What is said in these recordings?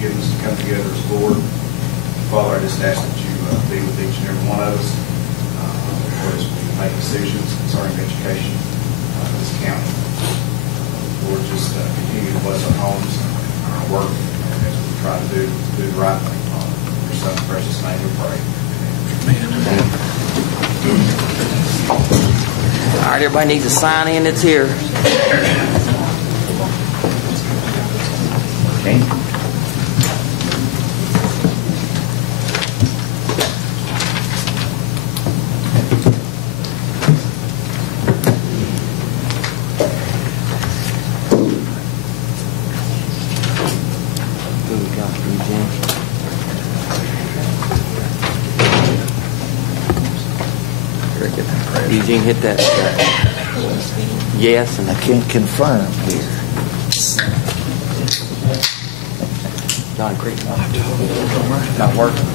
given us to come together as a board. Father, I just ask that you be with each and every one of us as we make decisions concerning education in this county. Lord, just continue to bless our homes and our work as we try to do the right thing. In your son's precious name we pray. Amen. All right, everybody needs to sign in that's here. Okay. Eugene, hit that yes, and I can confirm here. John Creek not working.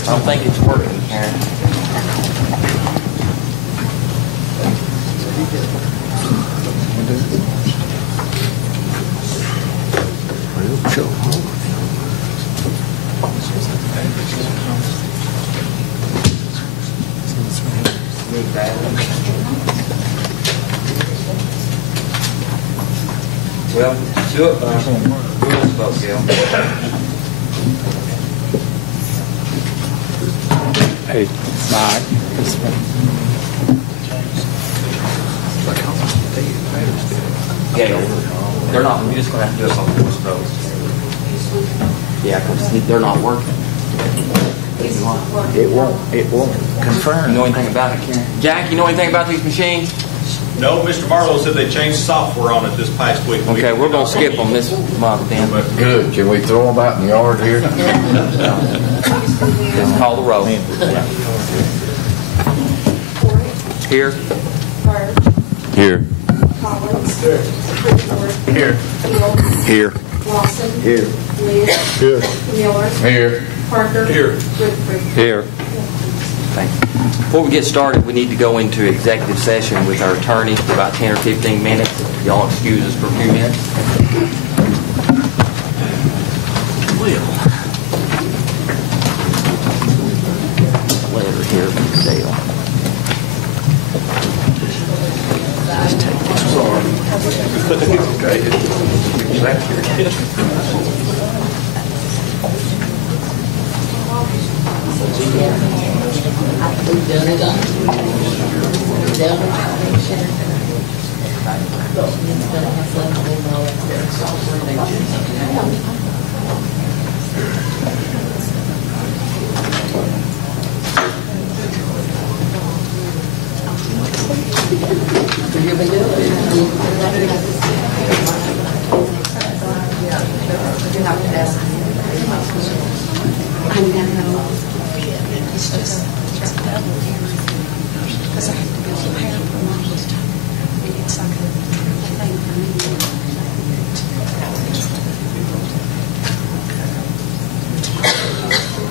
I don't think it's working, Karen. Well, do it, vote, Gail. Hey, bye. Gail, they're not. We're just going to have to do it on voice vote. Yeah, because they're not working. It won't confirm. You know anything about it, Karen? Jack, you know anything about these machines? No, Mr. Barlow said they changed software on it this past week. Okay, we're going to skip them this month then. Good. Can we throw them out in the yard here? Just call the roll. Here. Here. Collins. Here. Here. Lawson. Here. Lynch. Here. Miller. Here. Parker. Here. Rutherford. Here. Thank you. Before we get started, we need to go into executive session with our attorney for about 10 or 15 minutes. Y'all excuse us for a few minutes. Letter here from Dale. Just take this.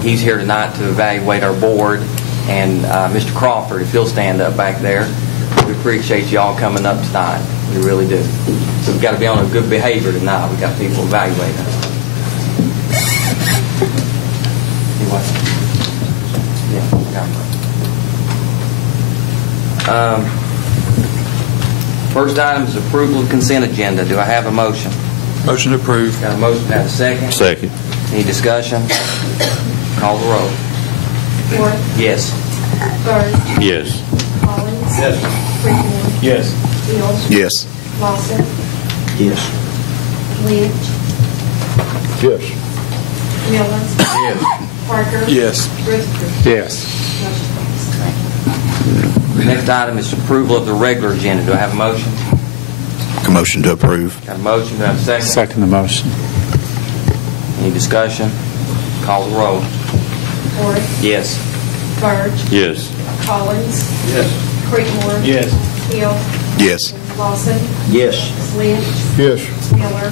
He's here tonight to evaluate our board, and Mr. Crawford, if he'll stand up back there. We appreciate y'all coming up tonight. We really do. So we've got to be on a good behavior tonight. We've got people evaluating us. First item is approval of consent agenda. Do I have a motion? Motion approved. Got a motion? Have a second? Second. Any discussion? Call the roll. Ford. Yes. Bird. Yes. Collins. Yes. Freeman. Yes. Fields. Yes. Lawson. Yes. Lynch. Yes. Miller. Yes. Parker. Yes. Rutherford. Yes. Motion passed. Next item is approval of the regular agenda. Do I have a motion? A motion to approve. Got a motion. Do I have a second? Second the motion. Any discussion? Call the roll. Ford. Yes. Bird. Yes. Collins. Yes. Creekmore. Yes. Hill. Yes. Lawson. Yes. Lynch. Yes. Miller.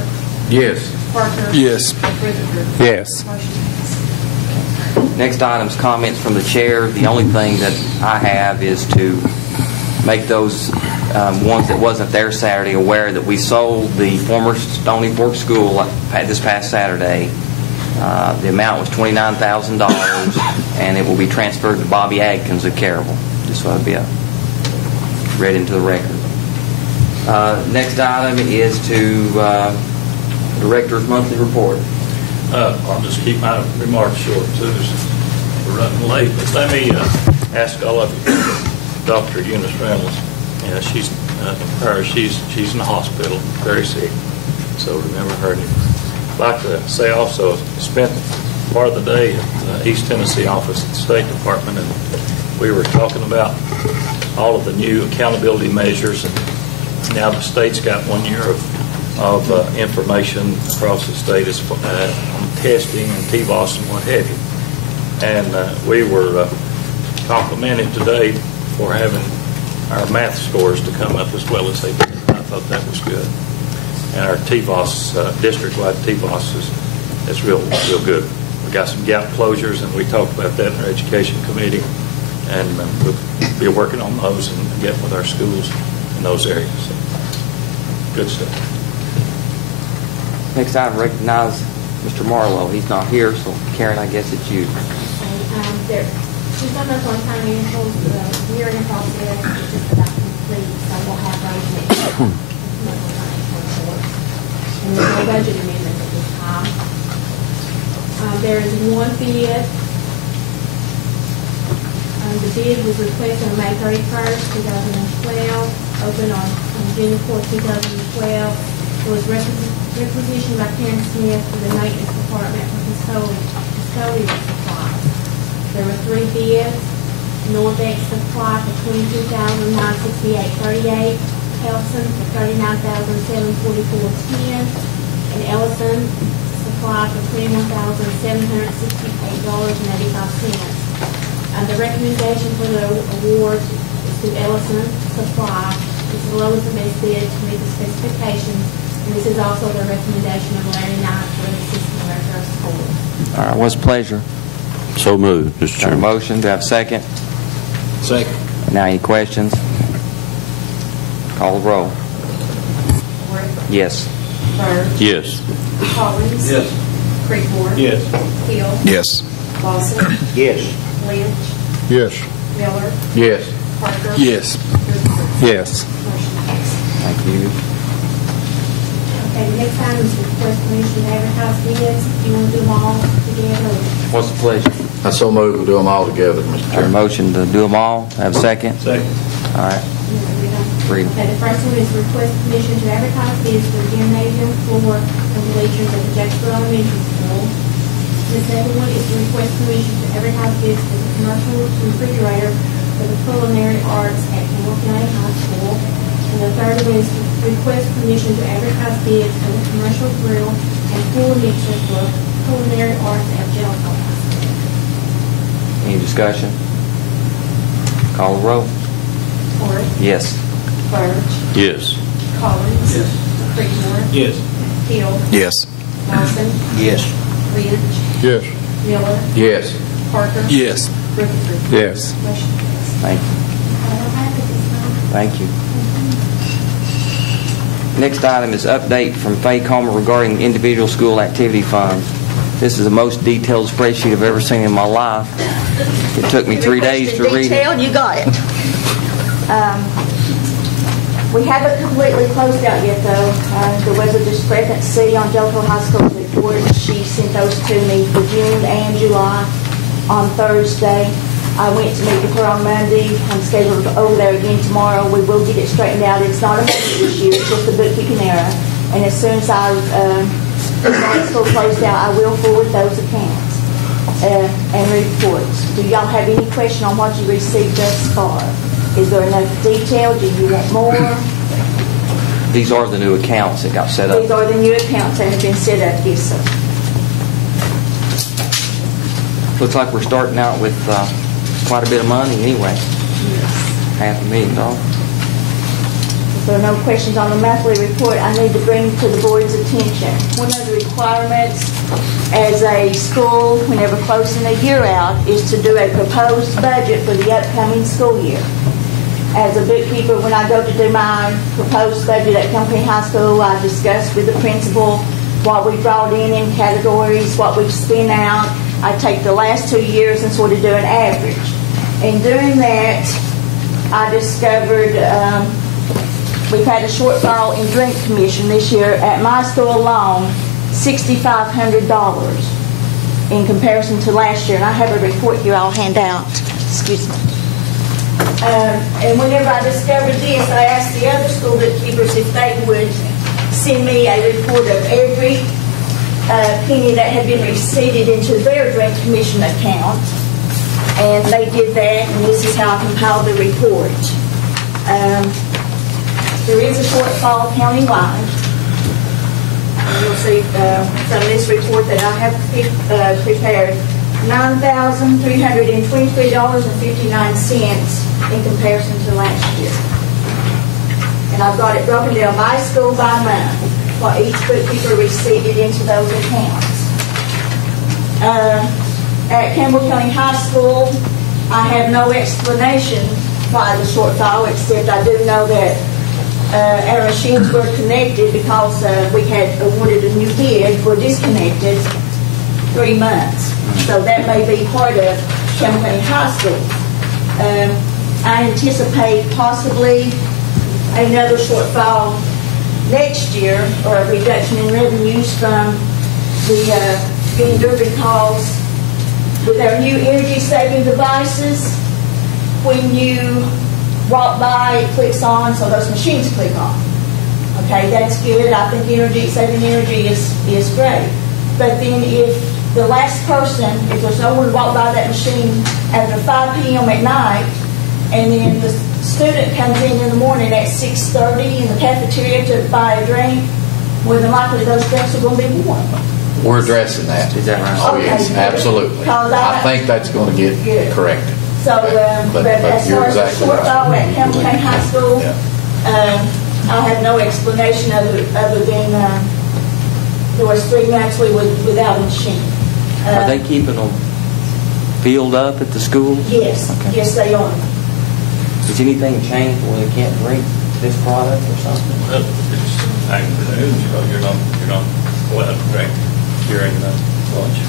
Yes. Parker. Yes. Rutherford. Yes. Motion passed. Next item's comments from the chair. The only thing that I have is to make those ones that wasn't there Saturday aware that we sold the former Stony Fork School this past Saturday. The amount was $29,000, and it will be transferred to Bobby Adkins of Caryville. Just so it'll be read into the record. Next item is to Director's Monthly Report. I'll just keep my remarks short, too. We're running late. But let me ask all of you, Dr. Eunice Reynolds, she's in the hospital, very sick, so remember her. I'd like to say also, spent part of the day at the East Tennessee office at the State Department, and we were talking about all of the new accountability measures, and now the state's got 1 year of information across the state as on testing and TVOS and what have you. And we were complimented today for having our math scores to come up as well as they did. I thought that was good. And our TVOS, district-wide TVOS is real good. We got some gap closures, and we talked about that in our education committee, and we'll be working on those and getting with our schools in those areas. So, good stuff. Next item, recognize Mr. Marlowe. He's not here, so Karen, I guess it's you. She's done those on financials, the hearing process is just about complete, so we'll have those next and there's no budget amendments at this time. There is one bid. The bid was requested on May 31st, 2012, opened on June 4th, 2012. It was requisitioned by Karen Smith for the maintenance department for custodial supplies. There were 3 bids. Norbeck Supply for $22,968.38, Helson for $39,744.10, and Ellison Supply for $21,768.85. The recommendation for the award is to Ellison Supply. It's the lowest and best bid to meet the specifications, and this is also the recommendation of Larry Knight for the Assistant Director of Schools. All right, what's the pleasure? So moved, Mr. Got a Chairman. motion? Do I have a second? Second. Now, any questions? Call the roll. Ford, Yes. Bird, Yes. Collins. Yes. Creekmore. Yes. Hill. Yes. Lawson. Yes. Lynch. Yes. Miller. Yes. Parker. Yes. Rutherford. Yes. Motion passed. Thank you. Okay, the next item is request permission to advertise bids. Do you want to do them all together? What's the pleasure? I so moved. We'll do them all together, Mr. Got a Chairman. motion to do them all? Have a second? Second. All right. Read them. Okay, the first one is request permission to advertise bids for the gymnasium floor and bleachers at the Jacksonville Elementary School. The second one is to request permission to advertise bids for the commercial refrigerator for the culinary arts at Campbell County High School. And the third one is to request permission to advertise bids for the commercial grill and pool mixer for culinary arts at Jellicoe High School. Any discussion? Call the roll. Ford, Yes. Birch, Yes. Collins. Yes. Creekmore. Yes. Hill. Yes. Lawson. Yes. Lynch. Yes. Miller. Yes. Parker. Yes. Rutherford. Yes. Motion passed. Thank you. I don't have it this time. Thank you. Next item is update from Faye Comer regarding individual school activity funds. This is the most detailed spreadsheet I've ever seen in my life. It took me 3 days to read it. Detailed, you got it. We haven't completely closed out yet, though. There was a discrepancy on Jellicoe High School's report. She sent those to me for June and July on Thursday. I went to meet with her on Monday. I'm scheduled over there again tomorrow. We will get it straightened out. It's not a major issue. It's just a bookkeeping error. And as soon as the high school closed out, I will forward those accounts and reports. Do y'all have any question on what you received thus far? Is there enough detail? Do you want more? These are the new accounts that got set up. These are the new accounts that have been set up, yes, sir. Looks like we're starting out with quite a bit of money anyway. $500,000. If there are no questions on the monthly report, I need to bring to the board's attention. One of the requirements as a school, whenever closing a year out, is to do a proposed budget for the upcoming school year. As a bookkeeper, when I go to do my proposed budget at Campbell High School, I discuss with the principal what we brought in categories, what we've spent out. I take the last 2 years and sort of do an average. In doing that, I discovered we've had a shortfall in drink commission this year at my school alone, $6,500 in comparison to last year. And I have a report here I'll hand out. Excuse me. And whenever I discovered this, I asked the other school bookkeepers if they would send me a report of every penny that had been receipted into their drink commission account. And they did that, and this is how I compiled the report. There is a shortfall countywide. And you'll see from this report that I have prepared $9,323.59 in comparison to last year. And I've got it broken down by school by month, what each bookkeeper received into those accounts. At Campbell County High School, I have no explanation why the shortfall, except I do know that our machines were connected because we had awarded a new bid, were disconnected 3 months. So that may be part of Campbell County High School. I anticipate possibly another shortfall next year, or a reduction in revenues from the vendor, because with our new energy-saving devices, when you walk by, it clicks on, so those machines click on. Okay, that's good. I think saving energy is great. But then if the last person, if there's no one to walk by that machine after 5 p.m. at night, and then the student comes in the morning at 6:30 in the cafeteria to buy a drink, more than likely those drinks are going to be warm. We're addressing that. Is that right? Oh, yes, absolutely. I think that's going to get corrected. So, but as far as the shortfall at Campbell County High School, I have no explanation other than there was 3 months we were without a machine. Are they keeping them filled up at the school? Yes, okay. Yes, they are. Has anything changed where they can't drink this product or something? Well, it's angry news, you're not allowed to drink during the lunch.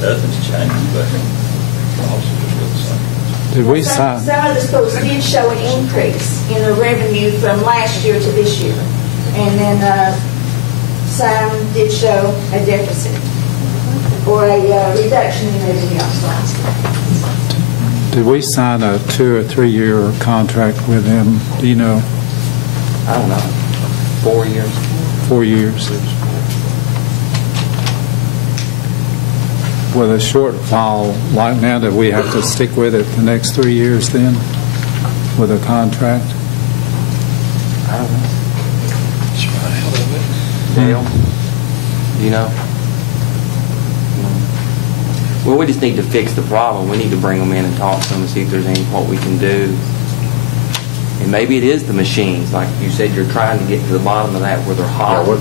Nothing's changed, but also just with the same. Did we sign? Some of the schools did show an increase in the revenue from last year to this year. And then some did show a deficit or a reduction in revenue. Did we sign a 2 or 3 year contract with them? Do you know? I don't know. 4 years. 4 years. With a shortfall like now, that we have to stick with it the next 3 years then with a contract? I don't know. Dale, do you know? Well, we just need to fix the problem. We need to bring them in and talk to them and see if there's what we can do. And maybe it is the machines. Like you said, you're trying to get to the bottom of that where they're hot. Yeah,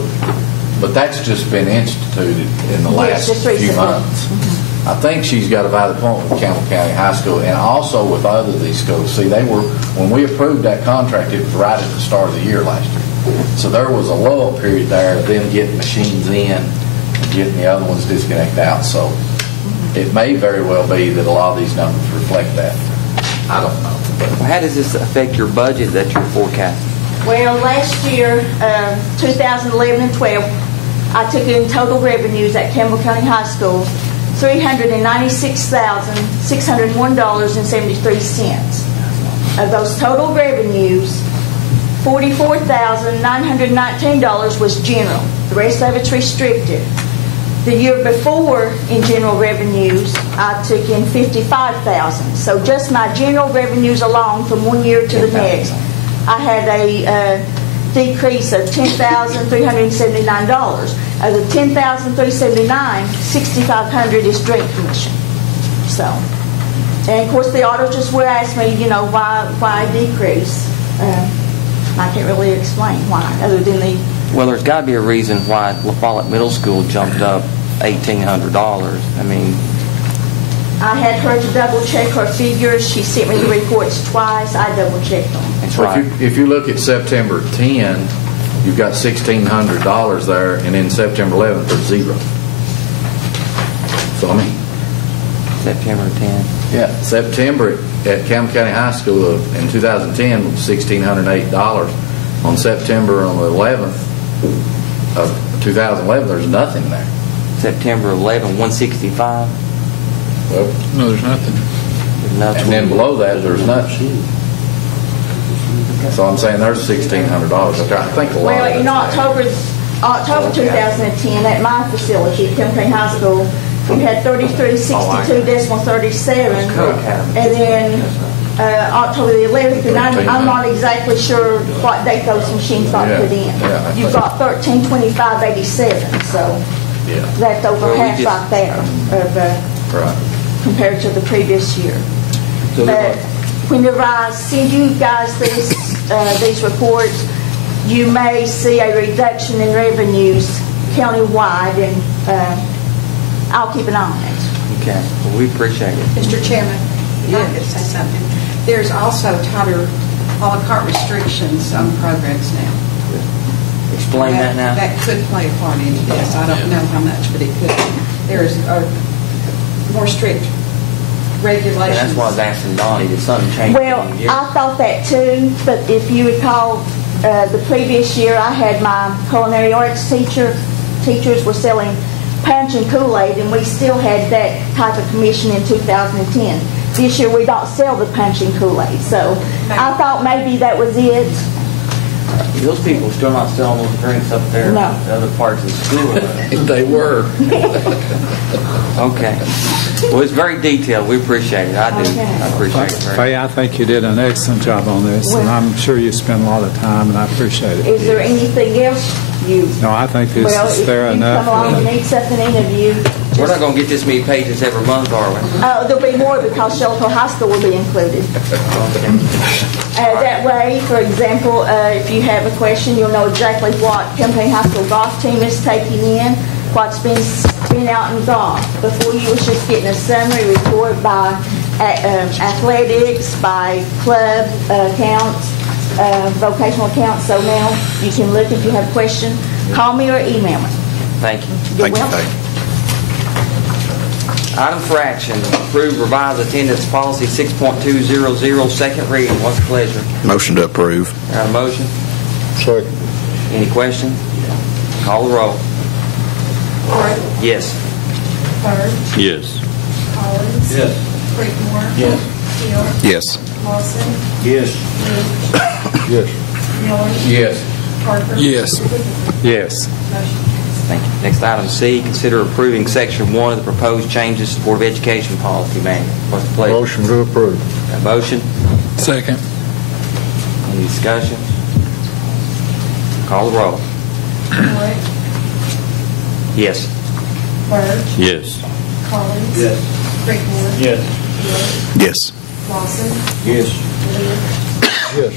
but that's just been instituted in the last few months. I think she's got a valid point with Campbell County High School and also with other of these schools. See, when we approved that contract, it was right at the start of the year last year. So there was a lull period there of them getting machines in and getting the other ones disconnected out. So it may very well be that a lot of these numbers reflect that. I don't know. How does this affect your budget that you're forecasting? Well, last year, 2011 and 12, I took in total revenues at Campbell County High School, $396,601.73. Of those total revenues, $44,919 was general. The rest of it's restricted. The year before, in general revenues, I took in $55,000. So just my general revenues alone from one year to the next, I had a decrease of $10,379. Of the $10,379, $6,500 is drink commission. So, and of course the auditors will ask me, why a decrease. I can't really explain why, other than the, Well, there's got to be a reason why La Follette Middle School jumped up $1,800. I mean, I had her to double check her figures. She sent me the reports twice. I double checked them. that's Well, right. if you look at September 10, you've got $1,600 there, and then September 11th, there's zero. So, I mean, September 10. yeah, September at Campbell County High School in 2010 was $1,608. On September on the 11th of 2011, there's nothing there. September 11, 165. Well, No, there's nothing. There's nothing. and then below that, there's nothing. So I'm saying there's $1,600. I think a lot Well, of in that's there. October 2010, at my facility, at Campbell County High School, we had 3362.37, and then October the 11th, and I'm not exactly sure what date those machines got Yeah, put in. yeah, I You've think- got 1325.87, so that's over Well, we half just- right there of, Right. compared to the previous year. But whenever I send you guys these reports, you may see a reduction in revenues countywide, and I'll keep an eye on it. Okay. Well, we appreciate it. Mr. Chairman, if I could say something. There's also tighter a la carte restrictions on programs now. Explain that now. That could play a part in this. I don't know how much, but it could. There's more strict regulations. And that's why I was asking Donnie, did something change? Well, in the year? I thought that too, but if you recall, the previous year I had my culinary arts teachers were selling punch and Kool-Aid, and we still had that type of commission in 2010. This year we don't sell the punch and Kool-Aid, so I thought maybe that was it. Those people are still not selling those drinks up there No. in other parts of the school. They were. Okay. Well, it's very detailed. We appreciate it. I do. Okay. I appreciate it very Faye, I think you did an excellent job on this, and I'm sure you spent a lot of time, and I appreciate it. Is there anything else you... No, I think this Well, is if fair you enough. come along and need something, any of you, We're not going to get this many pages every month, are we? there'll be more because Shelter High School will be included. That way, for example, if you have a question, you'll know exactly what Campaign High School golf team is taking in, what's been spent out in golf. Before you was just getting a summary report by athletics, by club counts, vocational counts. So now you can look if you have a question, call me or email me. Thank you. You're welcome. Item for action, approve revised attendance policy 6.200, second reading. What's the pleasure? Motion to approve. Got a motion? Second. Any questions? Call the roll. Ford, Yes. Bird, Yes. Collins. Yes. Creekmore. Yes. Hill. Yes. Lawson. Yes. Yes. Miller. Yes. Parker. Yes. Yes. Motion carries. Thank you. Next item C, consider approving section 1 of the proposed changes to Board of Education policy manual. What's the pleasure? Motion to approve. Got a motion? Second. Any discussion? Call the roll. Ford, Yes. Bird, Yes. Collins. Yes. Creekmore. Yes. Hill. Yes. Lawson. Yes. Lee. Yes.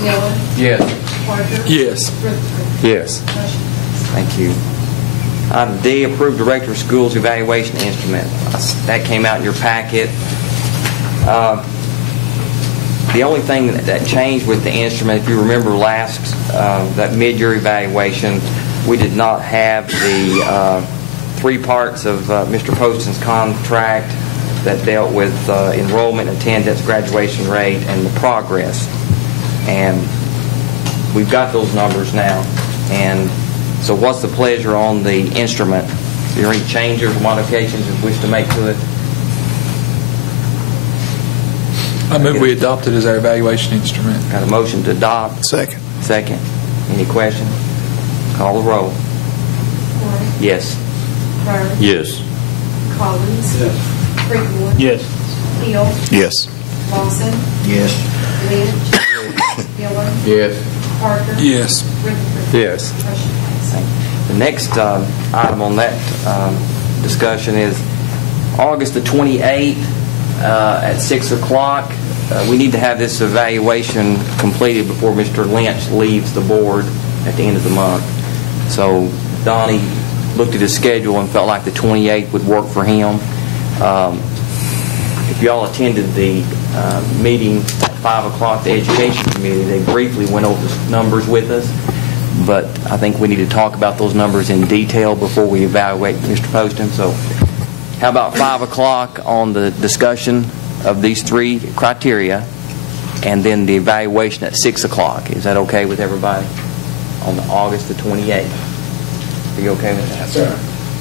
Miller. Yes. Parker. Yes. Rutherford. Yes. Motion carries. Thank you. Item D, approved Director of Schools evaluation instrument. That came out in your packet. The only thing that changed with the instrument, if you remember that mid-year evaluation, we did not have the 3 parts of Mr. Poston's contract that dealt with enrollment, attendance, graduation rate, and the progress. And we've got those numbers now. And so what's the pleasure on the instrument? Is there any changes or modifications you wish to make to it? I move we adopt it as our evaluation instrument. Got a motion to adopt? Second. Second. Any question? Call the roll. Ford, Yes. Bird, Yes. Collins. Yes. Creekmore. Yes. Hill. Yes. Lawson. Yes. Lynch. Miller. Yes. Parker. Yes. Rutherford. Yes. Motion carries. The next item on that discussion is August the 28th at 6 o'clock. we need to have this evaluation completed before Mr. Lynch leaves the board at the end of the month. So Donnie looked at his schedule and felt like the 28th would work for him. If y'all attended the meeting at 5 o'clock, the Education Committee, they briefly went over the numbers with us, but I think we need to talk about those numbers in detail before we evaluate Mr. Poston. So how about 5 o'clock on the discussion of these 3 criteria, and then the evaluation at 6 o'clock? Is that okay with everybody on August the 28th? Are you okay with that? Sir.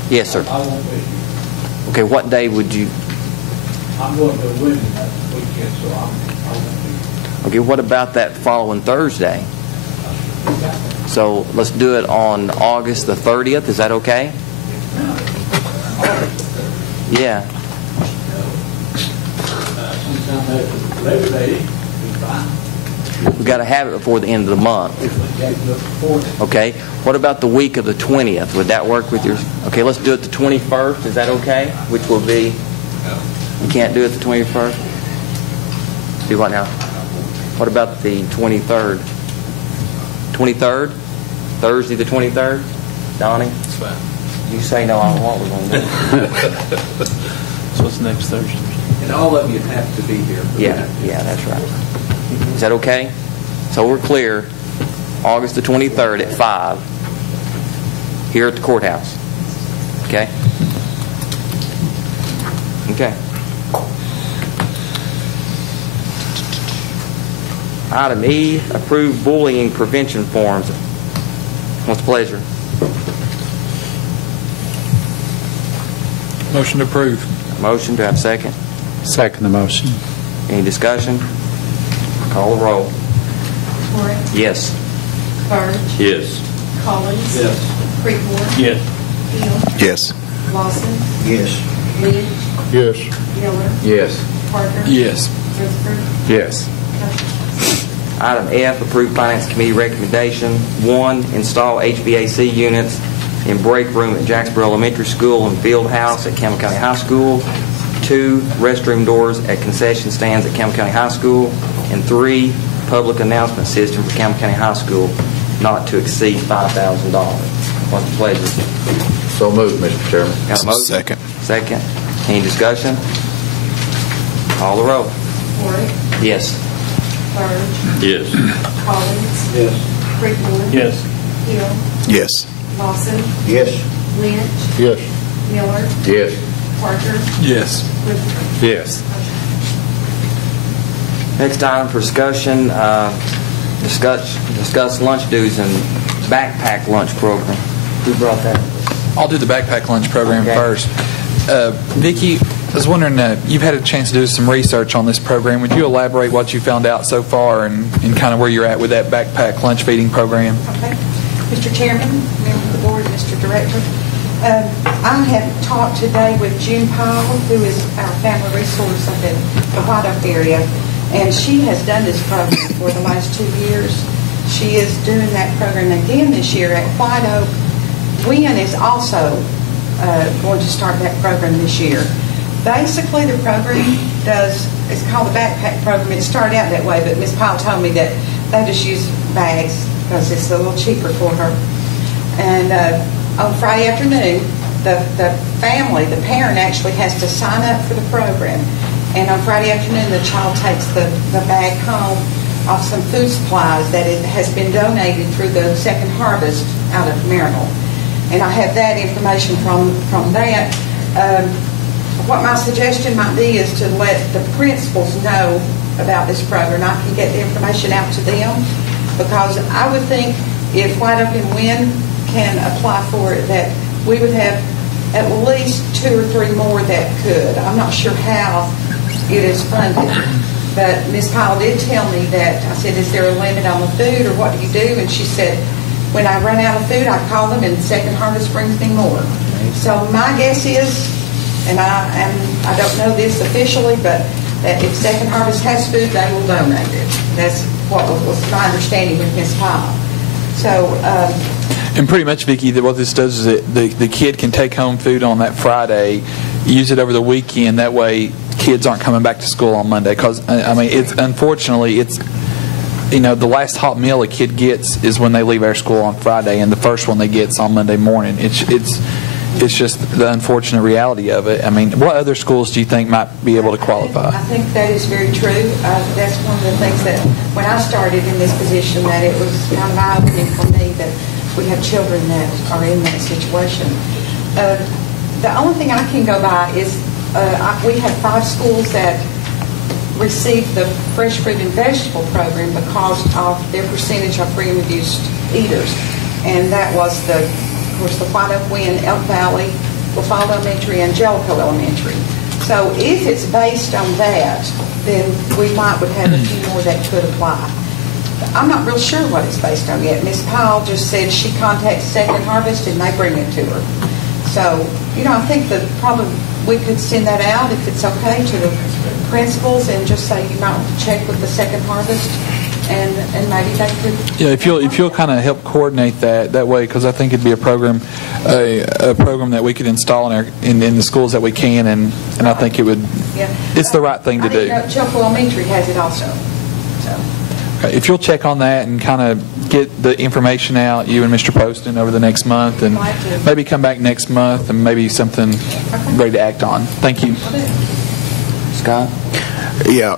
Yes, sir. I won't be here. Okay, what day would you... I'm going to Winnie that weekend, so I won't be here. Okay, what about that following Thursday? So let's do it on August the 30th. Is that okay? Yeah. Sometime after Labor Day, be fine. We've got to have it before the end of the month. Okay. What about the week of the 20th? Would that work with yours? Okay, let's do it the 21st. Is that okay? Which will be... You can't do it the 21st? Do what now? What about the 23rd? 23rd? Thursday the 23rd? Donnie? That's fine. You say no on what we're going to do. So it's next Thursday. And all of you have to be here. Yeah, that's right. Is that okay? So we're clear. August the 23rd at 5 here at the courthouse. Okay? Okay. Item E, approve bullying prevention forms. What's the pleasure? Motion to approve. Motion, do I have a second? Second the motion. Any discussion? Call the roll. Horry. Yes. Burge. Yes. Collins. Yes. Creekmore. Yes. Hill. Yes. Lawson. Yes. Lynch. Yes. Miller. Yes. Parker. Yes. Rutherford. Yes. Item F, approve Finance Committee recommendation. 1, install HVAC units in break room at Jacksboro Elementary School and field house at Campbell County High School. 2, restroom doors at concession stands at Campbell County High School. And 3, public announcement system for Campbell County High School not to exceed $5,000. What's the pleasure? So moved, Mr. Chairman. Got a motion? Second. Second. Any discussion? Call the roll. Horry. Yes. Burge. Yes. Collins. Yes. Creekmore. Yes. Hill. Yes. Lawson. Yes. Lynch. Yes. Miller. Yes. Parker. Yes. Rutherford. Yes. Next item for discussion, discuss lunch dues and backpack lunch program. Who brought that? I'll do the backpack lunch program Okay. first. Vicki, I was wondering, you've had a chance to do some research on this program. Would you elaborate what you found out so far and kind of where you're at with that backpack lunch feeding program? Okay. Mr. Chairman, member of the board, Mr. Director, I have talked today with June Powell, who is our family resource up in the White Oak area, and she has done this program for the last 2 years. She is doing that program again this year at White Oak. Wynn is also going to start that program this year. Basically, the program it's called the backpack program. It started out that way, but Ms. Powell told me that they just use bags because it's a little cheaper for her. And on Friday afternoon, the family, the parent actually has to sign up for the program. And on Friday afternoon, the child takes the bag home of some food supplies that it has been donated through the Second Harvest out of Maryville. And I have that information from that. What my suggestion might be is to let the principals know about this program. I can get the information out to them, because I would think if White Oak and Wynn can apply for it, that we would have at least 2 or 3 more that could. I'm not sure how it is funded, but Ms. Powell did tell me that. I said, is there a limit on the food, or what do you do? And she said, when I run out of food, I call them, and Second Harvest brings me more. So my guess is, and I don't know this officially, but that if Second Harvest has food, they will donate it. That's what was my understanding with Ms. Powell. So, And pretty much, Vicki, what this does is that the kid can take home food on that Friday, use it over the weekend. That way, kids aren't coming back to school on Monday. Because I mean, unfortunately the last hot meal a kid gets is when they leave our school on Friday, and the first one they get's on Monday morning. It's just the unfortunate reality of it. I mean, what other schools do you think might be able to qualify? I think that is very true. That's one of the things that when I started in this position, that it was kind of eye-opening for me that we have children that are in that situation. The only thing I can go by is we have 5 schools that received the fresh fruit and vegetable program because of their percentage of free and reduced eaters. And that was of course, the White Oak Wind, Elk Valley, LaFalle Elementary, and Jellicoe Elementary. So if it's based on that, then we would have a few more that could apply. I'm not real sure what it's based on yet. Ms. Powell just said she contacts Second Harvest and they bring it to her. So, I think that probably we could send that out if it's okay to the principals and just say you might want to check with the Second Harvest. And maybe they could. Yeah, if you'll kind of help coordinate that way, because I think it'd be a program that we could install in the schools that we can, and I think it would. Yeah. It's the right thing to do. Jellicoe Elementary has it also. So. Okay, if you'll check on that and kind of get the information out, you and Mr. Poston over the next month, and maybe come back next month and maybe something ready to act on. Thank you. Scott. Yeah,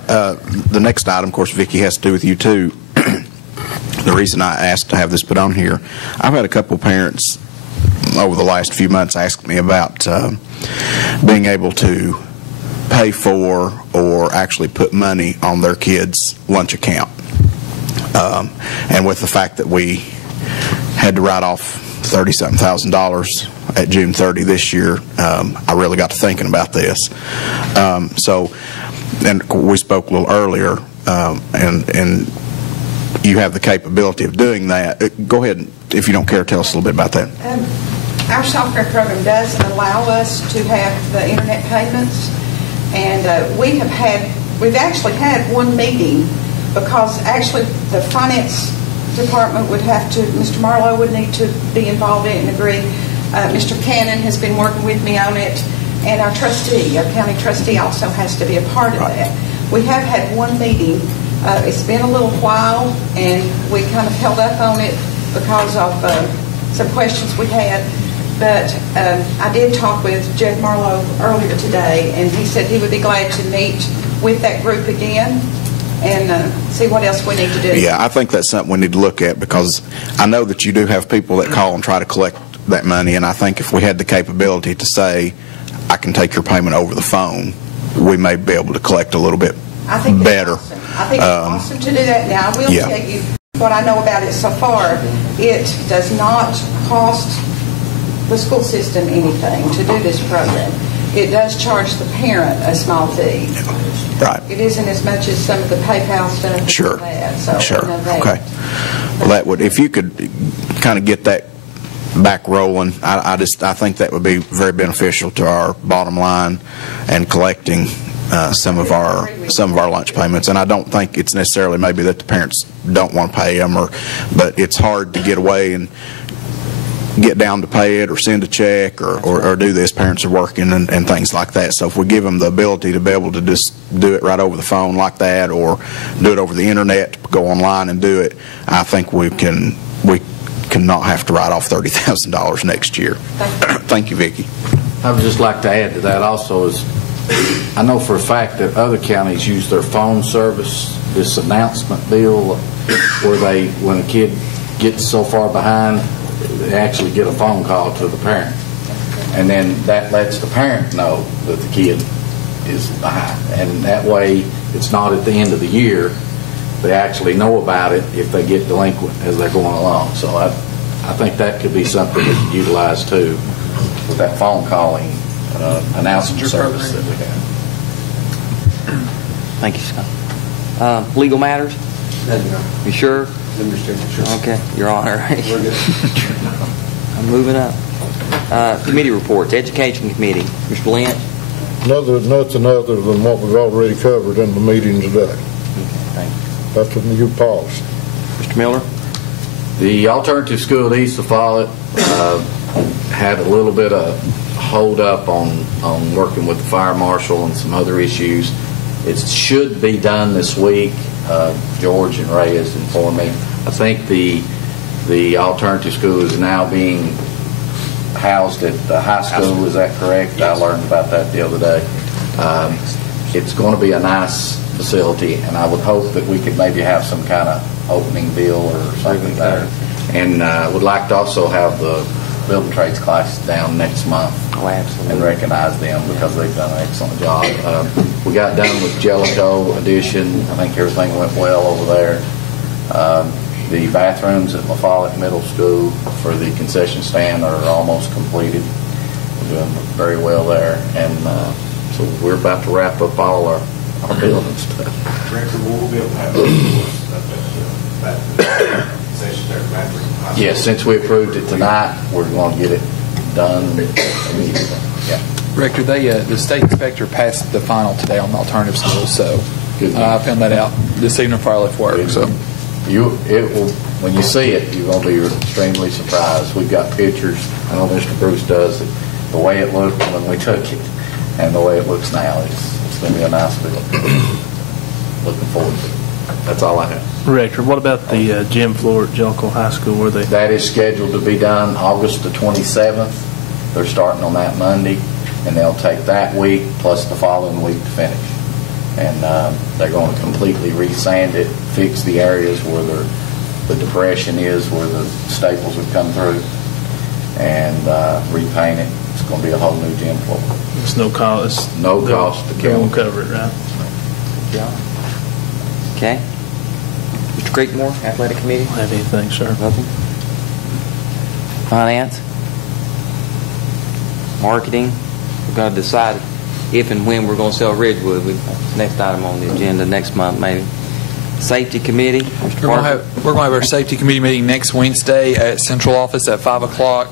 the next item, of course, Vicki, has to do with you, too. The reason I asked to have this put on here, I've had a couple parents over the last few months ask me about being able to pay for or actually put money on their kids' lunch account. And with the fact that we had to write off $30-something thousand at June 30 this year, I really got to thinking about this. And we spoke a little earlier, and you have the capability of doing that. Go ahead, if you don't care, tell us a little bit about that. Our software program does allow us to have the internet payments, and we've actually had one meeting because actually the finance department would have to, Mr. Marlowe would need to be involved in it and agree. Mr. Cannon has been working with me on it. And our county trustee also has to be a part of that. We have had one meeting. It's been a little while, and we kind of held up on it because of some questions we had. But I did talk with Jed Marlowe earlier today, and he said he would be glad to meet with that group again and see what else we need to do. Yeah, I think that's something we need to look at, because I know that you do have people that call and try to collect that money, and I think if we had the capability to say, I can take your payment over the phone, we may be able to collect a little bit better. Awesome. I think it's awesome to do that. Now, I will tell you what I know about it so far. It does not cost the school system anything to do this program. It does charge the parent a small fee. Right. It isn't as much as some of the PayPal stuff. Sure. Sure. Okay. Well, that would, if you could kind of get that back rolling, I think that would be very beneficial to our bottom line and collecting some of our lunch payments. And I don't think it's necessarily maybe that the parents don't want to pay them, but it's hard to get away and get down to pay it or send a check or do this. Parents are working and things like that. So if we give them the ability to be able to just do it right over the phone like that, or do it over the internet, go online and do it, I think we cannot have to write off $30,000 next year. Thank you, Vicki. I would just like to add to that also is I know for a fact that other counties use their phone service, this announcement deal, where when a kid gets so far behind, they actually get a phone call to the parent. And then that lets the parent know that the kid is behind. And that way, it's not at the end of the year. They actually know about it if they get delinquent as they're going along. So I think that could be something we could utilize too with that phone calling announcement service that we have. Thank you, Scott. Legal matters? You sure? Okay, Your Honor. We're good. I'm moving up. Committee reports. Education Committee. Mr. Lynch? Nothing other than what we've already covered in the meeting today. Okay, thank you. After you pause. Mr. Miller? The alternative school east of Follett had a little bit of hold up on working with the fire marshal and some other issues. It should be done this week. George and Ray has informed me. I think the alternative school is now being housed at the high school. Is that correct? Yes. I learned about that the other day. It's going to be a nice facility, and I would hope that we could maybe have some kind of opening deal or something there. And would like to also have the building trades class down next month. Oh, absolutely. And recognize them because they've done an excellent job. We got done with Jellicoe addition. I think everything went well over there. The bathrooms at La Follette Middle School for the concession stand are almost completed. We're doing very well there. And so we're about to wrap up all our building stuff. Director, we'll be able to have those concessions there, bathroom. Yes, since we approved it tonight, we're going to get it done immediately. Yeah. Director, the state inspector passed the final today on the alternative schools, so I found that out this evening before I left work. So when you see it, you're going to be extremely surprised. We've got pictures. I know Mr. Bruce does it. The way it looked when we took it, and the way it looks now, it's going to be a nice building. Looking forward to it. That's all I have. Director, what about the gym floor at Jellicoe High School? Where they? That is scheduled to be done August the 27th. They're starting on that Monday, and they'll take that week plus the following week to finish. And they're going to completely re-sand it, fix the areas where the depression is, where the staples have come through, and repaint it. It's going to be a whole new gym floor. It's no cost. No cost to They won't cover it, right? Good job. Okay. Mr. Creekmore, Athletic Committee? Don't have anything, sir. Nothing. Finance? Marketing? We're going to decide if and when we're going to sell Ridgewood. Next item on the agenda next month, maybe. Safety Committee? Mr. We're Parker? going to have our Safety Committee meeting next Wednesday at Central Office at 5 o'clock.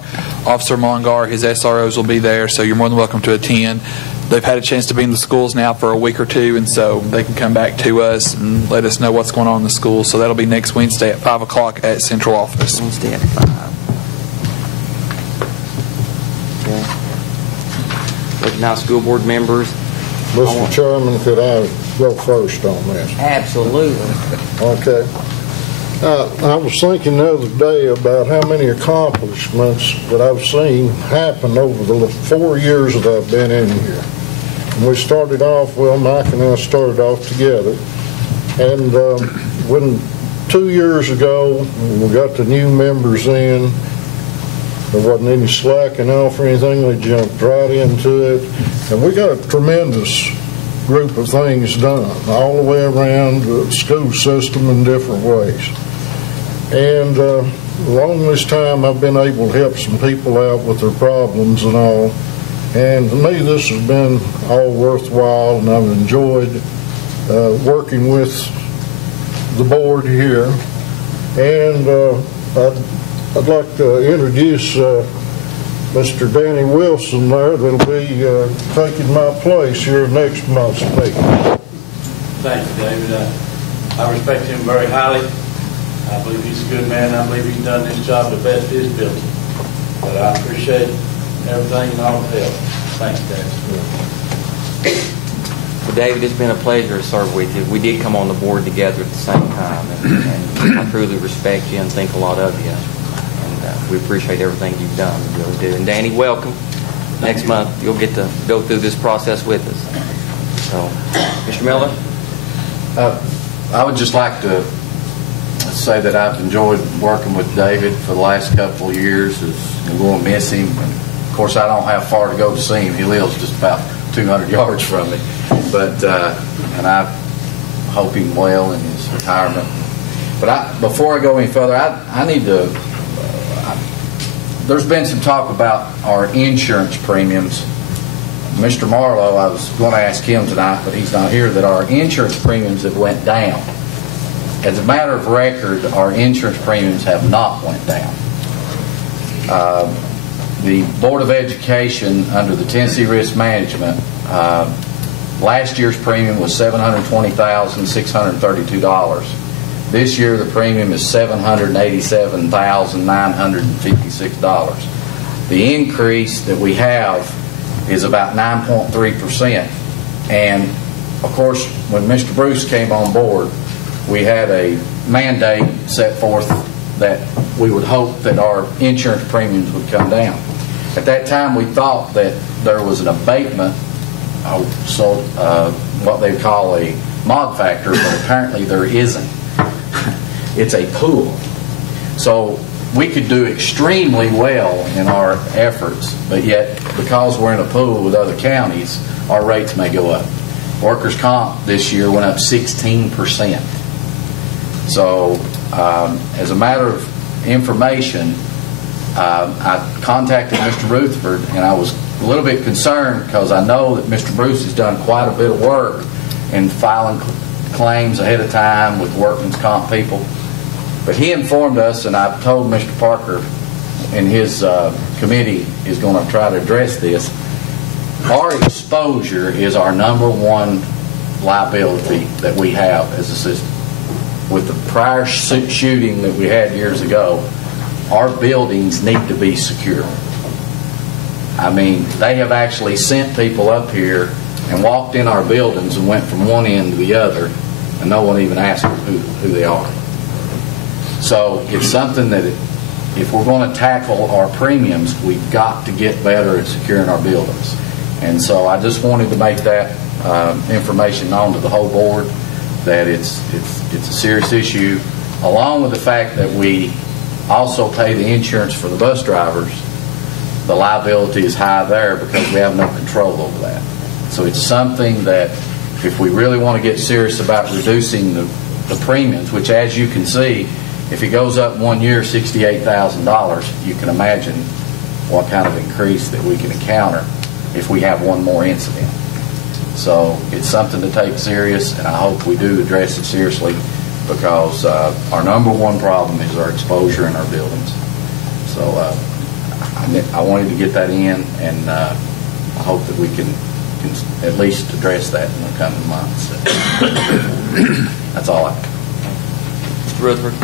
Officer Mongar, his SROs will be there, so you're more than welcome to attend. They've had a chance to be in the schools now for a week or two, and so they can come back to us and let us know what's going on in the schools. So that'll be next Wednesday at 5 o'clock at Central Office. Wednesday at 5. Okay. Looking now, school board members. Mr. Chairman, could I go first on this? Absolutely. Okay. I was thinking the other day about how many accomplishments that I've seen happen over the 4 years that I've been in here. And we started off, well, Mike and I started off together. And when 2 years ago, we got the new members in, there wasn't any slacking off or anything. They jumped right into it. And we got a tremendous group of things done all the way around the school system in different ways. And along this time, I've been able to help some people out with their problems and all. And to me, this has been all worthwhile, and I've enjoyed working with the board here. And I'd like to introduce Mr. Danny Wilson there that'll be taking my place here next month's meeting. Thank you, David. I respect him very highly. I believe he's a good man. I believe he's done this job the best of his ability. But I appreciate everything and all the help. Thanks, David. Well, David, it's been a pleasure to serve with you. We did come on the board together at the same time, and I truly respect you and think a lot of you. And we appreciate everything you've done. We really do. And Danny, welcome. Next month, you'll get to go through this process with us. So, Mr. Miller? I would just like to say that I've enjoyed working with David for the last couple of years. We're going to miss him. And of course, I don't have far to go to see him. He lives just about 200 yards from me. But and I hope him well in his retirement. But before I go any further, I need to. There's been some talk about our insurance premiums. Mr. Marlowe, I was going to ask him tonight, but he's not here, that our insurance premiums have went down. As a matter of record, our insurance premiums have not went down. The Board of Education, under the Tennessee Risk Management, last year's premium was $720,632. This year, the premium is $787,956. The increase that we have is about 9.3%. And, of course, when Mr. Bruce came on board, we had a mandate set forth that we would hope that our insurance premiums would come down. At that time, we thought that there was an abatement, what they call a mod factor, but apparently there isn't. It's a pool. So we could do extremely well in our efforts, but yet because we're in a pool with other counties, our rates may go up. Workers' comp this year went up 16%. So as a matter of information, I contacted Mr. Rutherford, and I was a little bit concerned because I know that Mr. Bruce has done quite a bit of work in filing claims ahead of time with workman's comp people. But he informed us, and I've told Mr. Parker and his committee is going to try to address this. Our exposure is our number one liability that we have as a system. With the prior shooting that we had years ago, our buildings need to be secure. I mean, they have actually sent people up here and walked in our buildings and went from one end to the other, and no one even asked who they are. So it's something that if we're going to tackle our premiums, we've got to get better at securing our buildings. And so I just wanted to make that information known to the whole board that it's a serious issue, along with the fact that we also pay the insurance for the bus drivers. The liability is high there because we have no control over that. So it's something that if we really want to get serious about reducing the premiums, which as you can see, if it goes up 1 year $68,000, you can imagine what kind of increase that we can encounter if we have one more incident. So it's something to take serious, and I hope we do address it seriously because our number one problem is our exposure in our buildings. So I wanted to get that in, and I hope that we can at least address that in the coming months. That's all I have. Mr. Rutherford?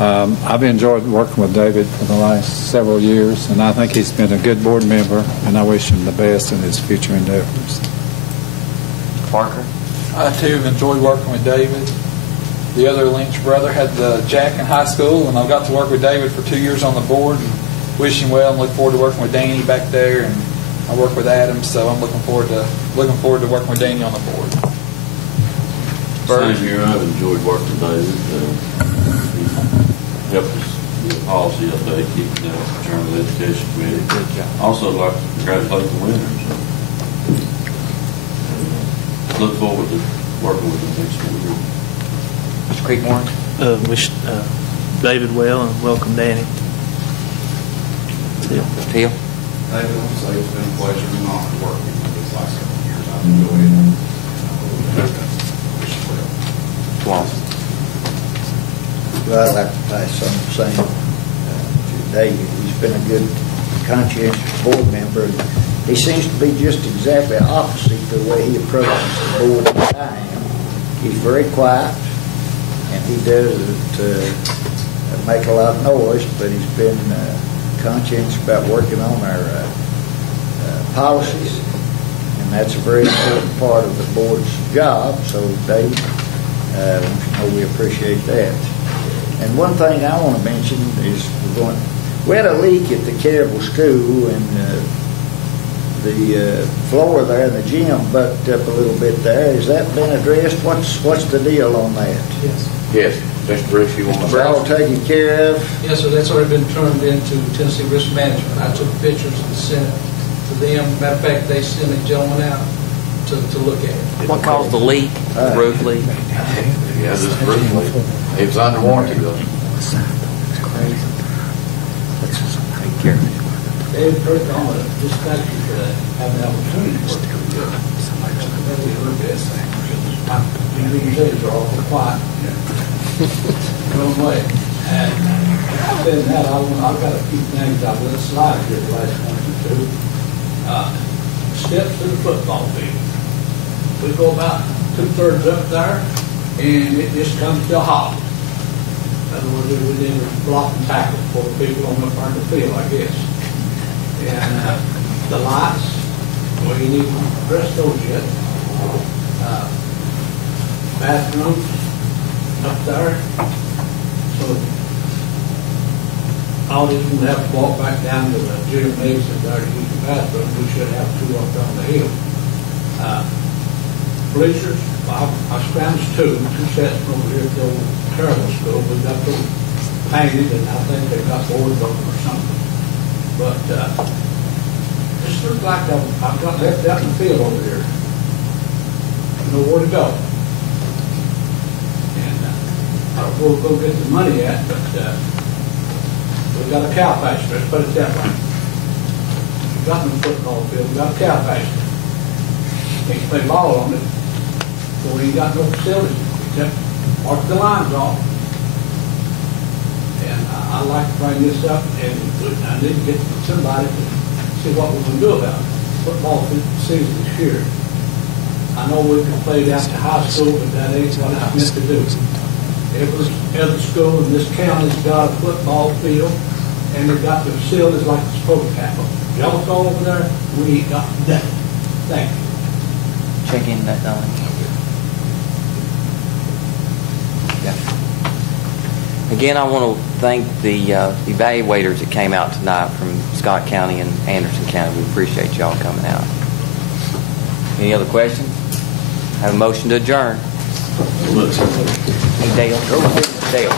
I've enjoyed working with David for the last several years, and I think he's been a good board member, and I wish him the best in his future endeavors. Parker? I, too, have enjoyed working with David. The other Lynch brother had the Jack in high school, and I got to work with David for 2 years on the board, and wish him well, and look forward to working with Danny back there, and I work with Adam, so I'm looking forward to working with Danny on the board. Same here. I've enjoyed working with David. He helped us with the policy update, keeping the Journal of Education Committee. Good job. Also, I'd like to congratulate the winners. Look forward to working with them next year. Mr. Creekmore? Wish David well and welcome Danny. Teal? David, I want to say it's been a pleasure and an honor to work with you these last couple of years. I've enjoyed it. Wish you well. Walls? Well, I'd like to pass on the same to David. He's been a good, conscientious board member. And he seems to be just exactly opposite the way he approaches the board that I am. He's very quiet, and he doesn't make a lot of noise, but he's been conscientious about working on our policies, and that's a very important part of the board's job. So, Dave, we appreciate that. And one thing I want to mention is we had a leak at the Campbell school, and the floor there in the gym bucked up a little bit there. Has that been addressed? What's the deal on that? Yes. Mr. Bruce, you want to... Is that all taken care of? Yes, sir. That's already been turned into Tennessee Risk Management. I took pictures and sent it to them. Matter of fact, they sent a gentleman out to look at it. What caused the leak? The roof leak? Yeah, this roof leak. It was under warranty, though. That's crazy. Take care of it. David Kirk, I want to just thank you for having the opportunity to work with you. Maybe a little bit. My meetings are awful quiet. Wrong way. And saying that, I've got a few things I've let slide here the last one or two. Steps to the football field. We go about 2/3 up there, and it just comes to a halt. In other words, we need to block and tackle for the people on the front of the field, I guess. And the lights, well, you need to address those yet. Bathrooms up there, so all these will have to walk back down to the gymnasium there to use the bathroom. We should have 2 up on the hill. Bleachers, I scrounged 2 sets from over here at the old Campbell school. We got those painted, and I think they got boards on them or something. But this looks like I've got left out in the field over here. I don't know where to go. And I don't know where to go get the money at, but we've got a cow pasture, let's put it that way. We've got no football field, we've got a cow pasture. Can't play ball on it, so we ain't got no facilities except mark the lines off. And I'd like to bring this up, and I need to get somebody to see what we can do about it. Football season this year. I know we can play it out to high school, but that ain't what it's meant to do. Every school in this county's got a football field, and they've got the facilities like the supposed to have. Jellicoe over there, we ain't got nothing. Thank you. Check in that, Don. Yeah. Again, I want to thank the evaluators that came out tonight from Scott County and Anderson County. We appreciate y'all coming out. Any other questions? Have a motion to adjourn. Hey, Dale. Dale.